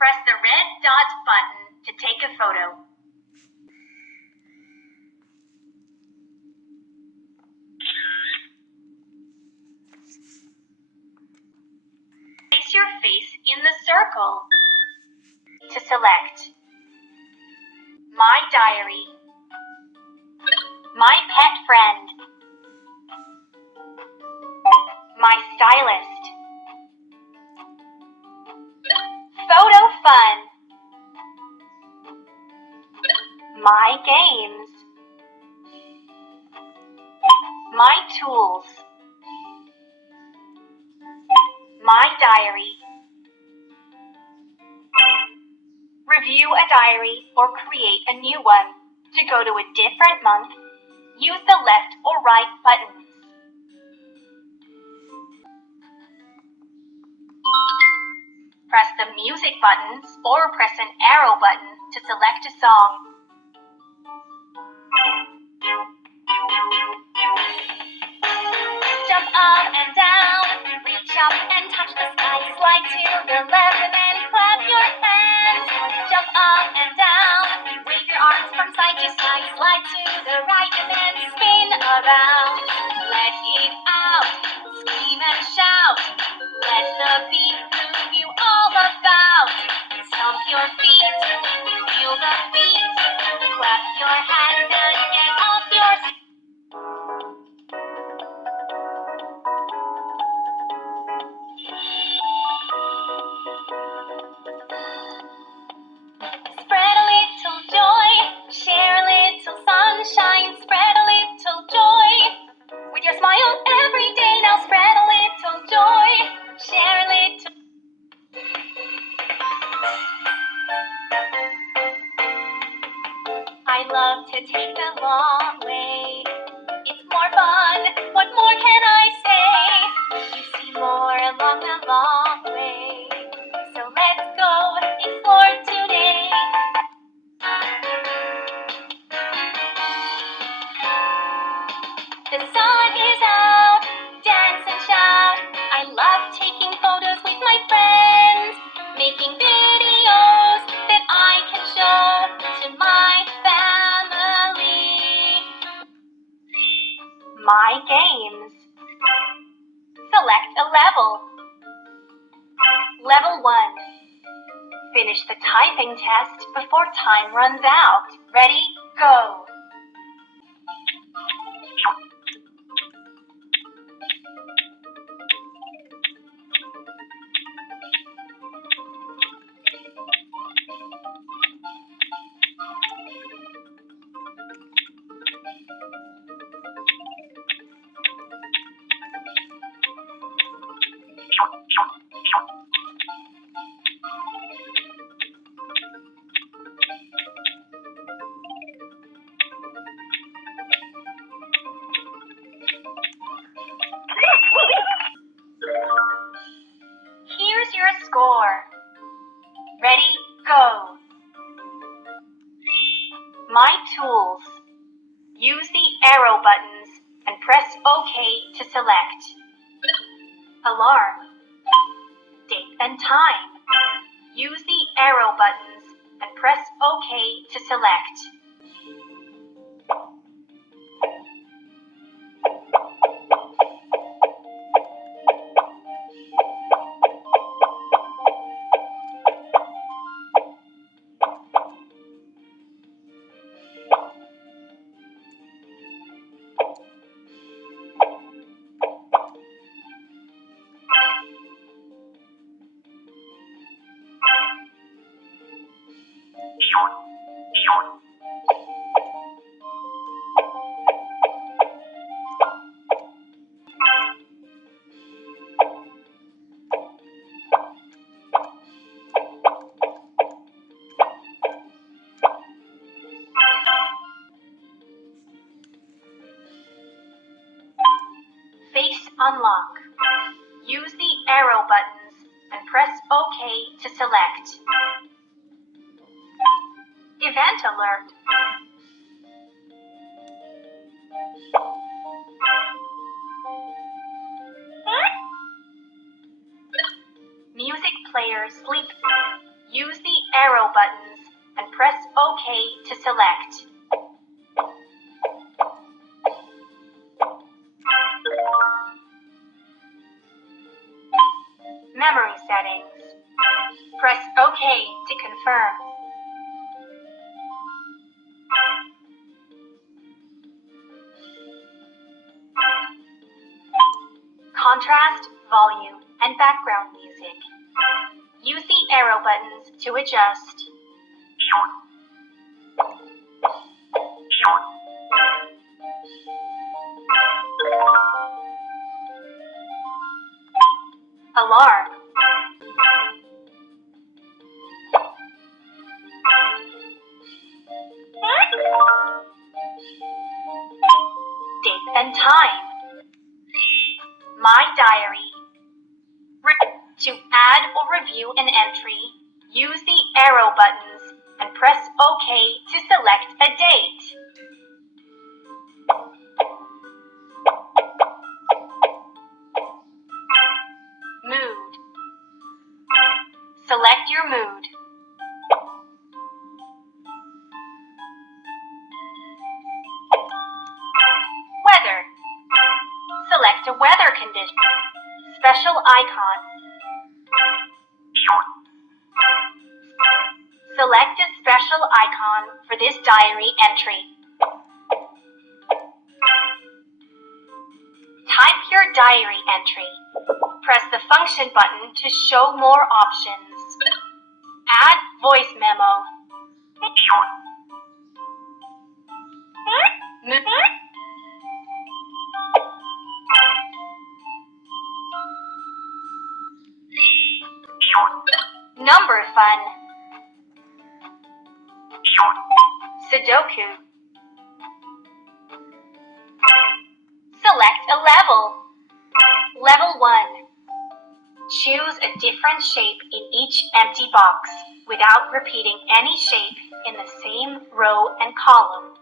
Press the red dot button to take a photo. Place your face in the circle. To select My Diary, My Pet Friend, My Stylist, Photo Fun, My Games, My Tools, My Diary. Review a diary or create a new one. To go to a different month, use the left or right buttons. Press the music buttons or press an arrow button to select a song. Jump up and down, reach up and touch the sky, slide to the left and then clap your hands. Jump up and down, wave your arms from side to side, slide to the right and then spin around. Let it out, scream and shout, let the beat move you all about. Stomp your feet, feel the beat, clap your hands and get off your seat. Spread a little joy, share a little sunshine, spread a little joy. With your smile every day, now spread a little joy, share a little. I love to take the long way. It's more fun, what more can I say? You see more along the long way. So let's go explore today. The sun is out, dance and shout. I love taking photos with my friends, making videos that I can show to my family. My Games. Select a level. Level 1. Finish the typing test before time runs out. Ready? Go! Here's your score. Ready? Go! My Tools. Use the arrow buttons and press OK to select. Alarm. Date and time. Use the arrow buttons and press OK to select. Face unlock. Use the arrow buttons and press OK to select. Event alert. Music player sleep. Use arrow buttons and press OK to select. Memory settings. Press OK to confirm. Contrast, volume, and background music. Use the arrow buttons to adjust. Alarm. Date and time. My diary. To add or review an entry, use the arrow buttons and press OK to select a date. Mood. Select your mood. Weather. Select a weather condition. Special icon. Select a special icon for this diary entry. Type your diary entry. Press the function button to show more options. Add voice memo. Number fun. Sudoku. Select a level. Level 1. Choose a different shape in each empty box without repeating any shape in the same row and column.